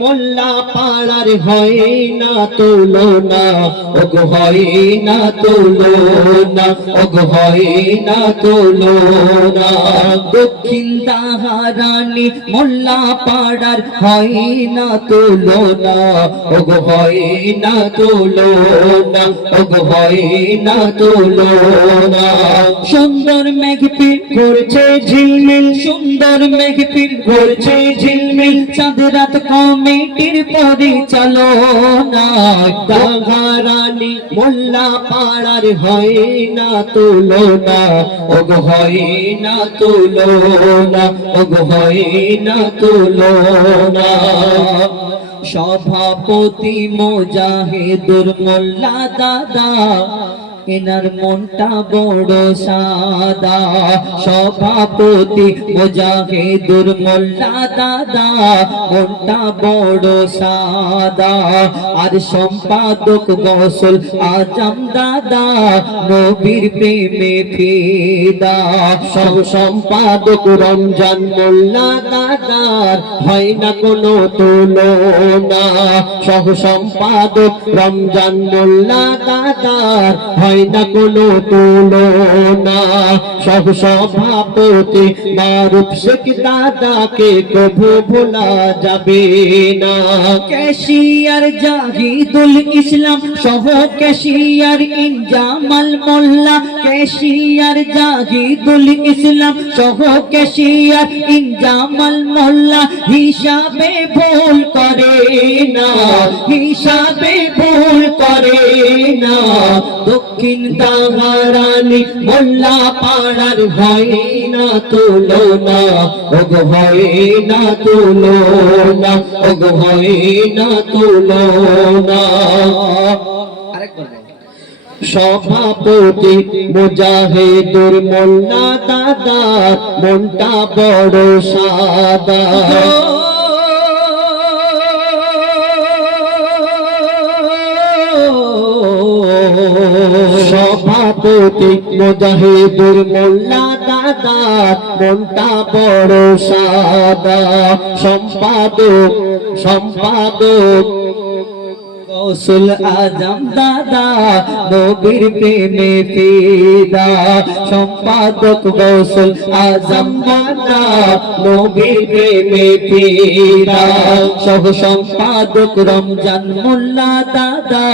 মোল্লা পাড়ার হয় না তুলনা। ওগ হয় না তুলনা, ওগ হয় না তুলনা। দক্ষিণ মোল্লা পাড়ার হয় না ওগ হয় না ওগ হয় না সুন্দর মেঘপির করছে ঝিলমিল, সুন্দর মেঘপির করছে ঝিলমিল। চাঁদ রাত কমিটির পরিচালনা গাঘারানি মোল্লা পাড়ার হয় না তুলনা। ওগ হয় না তুলনা, ওগ হয় না তুলনা। সভাপতি মোজাহিদুর মোল্লা দাদা এনার মনটা বড় সাদা। সভাপতি মোজাহিদুর মোল্লা দাদা, মনটা বড় সাদা। আর সম্পাদক গসল আজম দাদা, নবীর প্রেমে ফিদা। সব সম্পাদক রমজান মোল্লা দাদার, হয় না কোনো তুলনা। সহ সম্পাদক রমজান মোল্লা দাদার, হয় তুলনা সহ সভাপতি শেখ দাদাকে ভোলা যাবে না। ক্যাশিয়ার জাহিদুল ইসলাম সহ ক্যাশিয়ার ইনজামাল মোল্লা। ক্যাশিয়ার জাহিদুল ইসলাম সহ ক্যাশিয়ার ইনজামাল মোল্লা। হিসাবে ভুল করে না, হিসাবে ভুল করে না। দক্ষিণ তাহারানি মোল্লা পাড়ার হয় না তুলনা। ওগ হয় না তুলনা, ওগ হয় না তুলনা। সভাপতি মুজাহিদুর মোল্লা দাদা, মনটা বড় সাদা। সভাপতি মুজাহিদুর মোল্লা দাদা মনটা বড় সাদা। সম্পাদক সম্পাদক। গৌসুল আজম দাদা, নবীর প্রেমে ফিদা। সম্পাদক গৌসুল আজম দাদা, নবীর প্রেমে ফিদা। সহ সম্পাদক রমজান মোল্লা দাদা,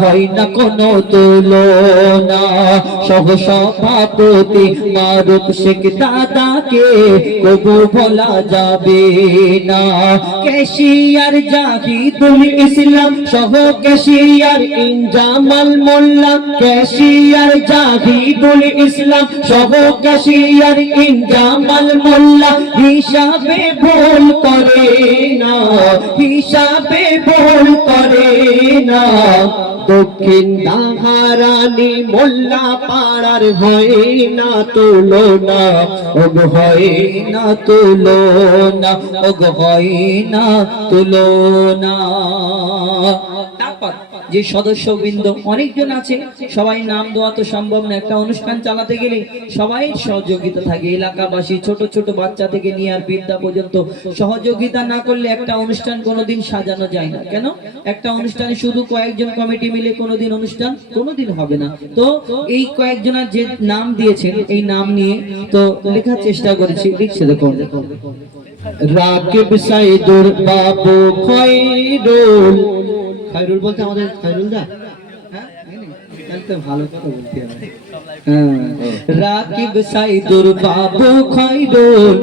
হয় না কোনো তুলনা। সহ সভাপতি মারুফ শেখ দাদাকে কবু বলা যাবে না। কেশিয়ার জাহিদুল ইসলাম সহ কেশিয়ার ইনজামাল মোল্লা, কেশিয়ার জাহিদুল ইসলাম সহ কেশিয়ার ইনজামাল মোল্লা। হিসাবে ভুল করে না, হিসাবে ভুল করে না। দক্ষিণ দাহারানি মোল্লা পাড়ার হয় না তুলো না ওগ হয় না তুলনা, ওগ হয় না তুলনা। তারপর যে সদস্যবৃন্দ অনেকজন আছে, সবাই নাম দেওয়া তো সম্ভব না। একটা অনুষ্ঠান চালাতে গেলে সবাই সহযোগিতা থাকে। এলাকাবাসী ছোট ছোট বাচ্চা থেকে নিয়ে আর বৃদ্ধা পর্যন্ত সহযোগিতা না করলে একটা অনুষ্ঠান কোনোদিন সাজানো যায় না। কেন? একটা অনুষ্ঠানে শুধু কয়েকজন কমিটি মিলে কোনোদিন অনুষ্ঠান কোনোদিন হবে না। তো এই কয়েকজনের যে নাম দিয়েছেন, এই নাম নিয়ে তো লেখার চেষ্টা করেছি। লিখছে দেখো। রাকিব সাইদুর বাবু খৈরুল খৈরুল বলতে আমাদের খাইরুল দা? হ্যাঁ? হবে হ্যাঁ। রাকিব সাইদুর বাবু খাইরুল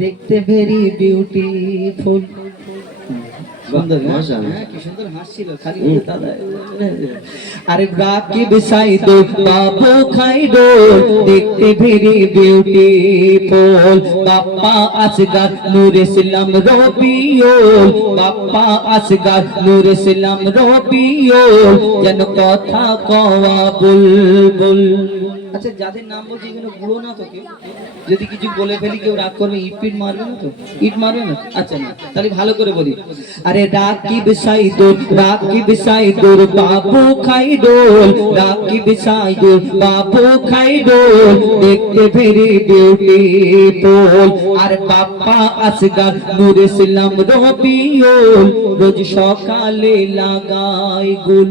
দেখতে ভেরি বিউটিফুল হ্যাঁ, আরে বাবু খৈরুল দেখতে ভেরি বিউটিফুল বাপ্পা আসগার নূর ইসলাম রবিউল বাপ্পা আসগার নূর ইসলাম রবিউল যেন কথা কওয়া বুলবুল। আচ্ছা যাদের নাম বলছি এগুলো বুড়ো না তো কেউ? যদি কিছু বলে ফেলি কেউ রাগ করবে ইট পিট মারবে না তো? ইট মারবে না? আচ্ছা না তাহলে ভালো করে বলি। আরে আরে রাকিব সাইদুর রাকিব সাইদুর, বাবু খাইদুল রাকিব সাইদুর, বাবু খাইদুল দেখতে ফেরি বিউটি পোল আর বাপ্পা আসগার নূর ইসলাম রবিউল, রোজ সকালে লাগাই গুল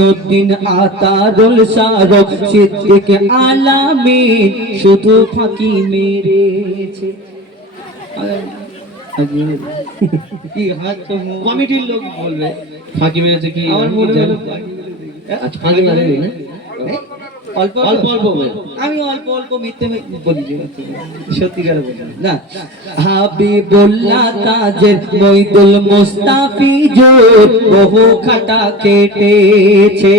মইনুদ্দিন আতারুল সারক সিদ্দিক আলামিন শুধু ফাঁকি মেরেছে। কি হাত তো কমিটির লোক বলবে। ফাঁকি মেরেছে কি? আমার মনে হলো আচ্ছা ফাঁকি মারেনি। অল্প অল্প অল্প। আমি অল্প অল্প মিথ্যে বলি সত্যিকার বলি। না। হাবিবুল্লাহ তাজের মইদুল মুস্তাফিজুর বহু খাটা কেটেছে।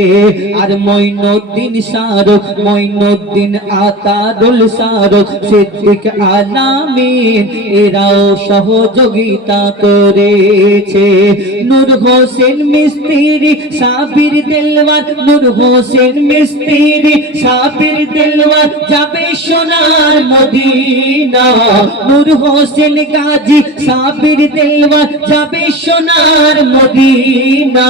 আর মইনুদ্দিন শাহরুখ মইনুদ্দিন আতারুল শাহরুখ সিদ্দিক আলামিন এরাও সহযোগিতা করেছে। নূর হোসেন মিস্ত্রি সাবির দেলওয়ার নূর হোসেন মিস্ত্রি সাবির দেলওয়ার যাবে সোনার মদিনা। নূর হোসেন গাজী সাবির দেলওয়ার যাবে সোনার মদিনা।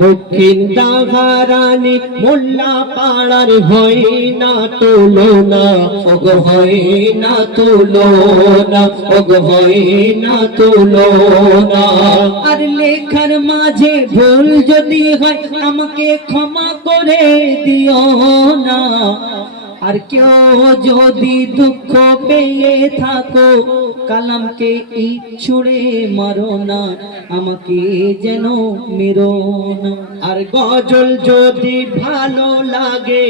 দক্ষিণ দাহারানি মোল্লা পাড়ার হয় না তুলনা। ওগ হয় না তুলনা, ওগ হয় না তুলনা। আর লেখার মাঝে ভুল যদি হয়, আমাকে ক্ষমা করে দিও না। আর কেউ যদি দুঃখ পেয়ে থাকো কালামকে ইচ্ছুড়ে মারো না আমাকে যেন মেরো না। আর গজল যদি ভালো লাগে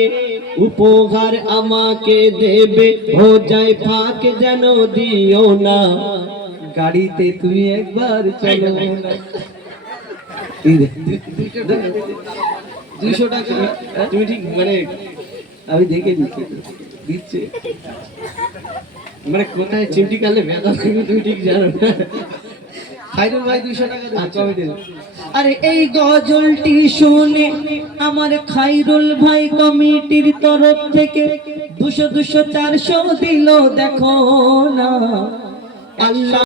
উপহার আমাকে দেবে হো যায় ফাঁক যেন দিও না। গাড়িতে তুমি একবার চলো না। দুইশো টাকা তুমি ঠিক মানে আমি দেখে দিচ্ছি দিচ্ছে। মানে কোথায় চিমটি কালে ব্যথা লাগবে তুমি ঠিক জানো না। খাইরুল ভাই দুইশো টাকা আচ্ছা। আরে এই গজলটি শুনে আমার খাইরুল ভাই কমিটির তরফ থেকে দুশো দুশো চারশো দিল দেখো না। আল্লাহ